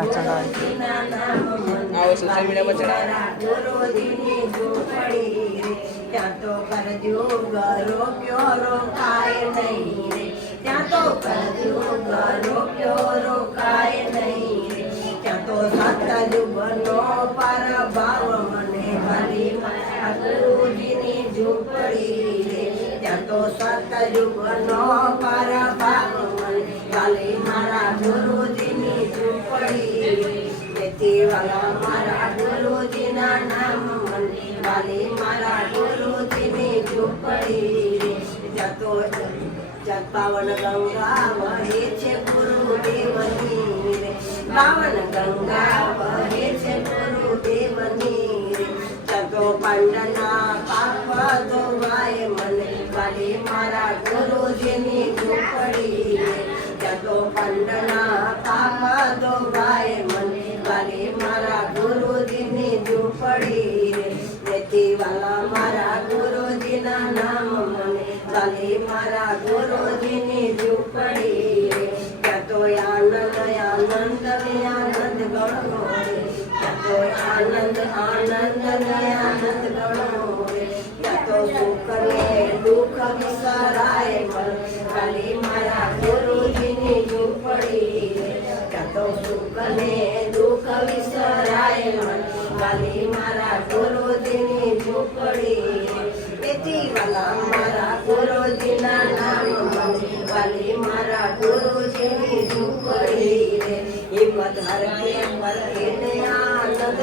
મીડિયામાં ચડાવે આવો સોશિયલ મીડિયામાં ચડાવે ત્યાં તો કરજો ગરો ક્યો રોકાય નહીં રે ત્યાં તો કરજો ગરો ક્યો રોકાય નહીં રે ત્યાં તો સતયુગનો પરભાવ મને ભલી મારા ગુરુજીની ઝૂંપડી રે ત્યાં તો સતયુગનો પરભાવ મને ભલી મારા ગુરુજીની ઝૂંપડી રે તેથી વાલા મારા ગુરુજીના નામ મને ભલી મારા ગુરુજીની ઝૂંપડી જતો પાવન ગંગા વહે છે ગુરુદેવની રે પાવન ગંગા વહે છે ગુરુદેવની રે જતો પાંડના પાપ ધોવાય મને ભલી મારા ગુરુજીની ઝૂંપડી રે જતો પાંડના પાપ ધોવાય મને ભલી મારા ગુરુજીની ઝૂંપડી રે તેથી વાલા મારા ગુરુજીના નામ મને ભલી મારા ગુરુજીની ઝૂંપડી રે ત્યાં તો આનંદ આનંદ ને આનંદ ગણો રે ત્યાં તો આનંદ આનંદ ને આનંદ ગણો રે ત્યાં તો સુખ ને દુઃખ વિસરાય ભલી મારા ગુરુજીની ઝૂંપડી રે ત્યાં તો સુખ ને દુઃખ વિસરાય ભલી મારા ગુરુજીની ઝૂંપડી રે તેથી વાલા મારા ગુરુજીના નામ ભલી મારા ગુરુજીની ઝૂંપડી રે હિંમત હર કે આનંદ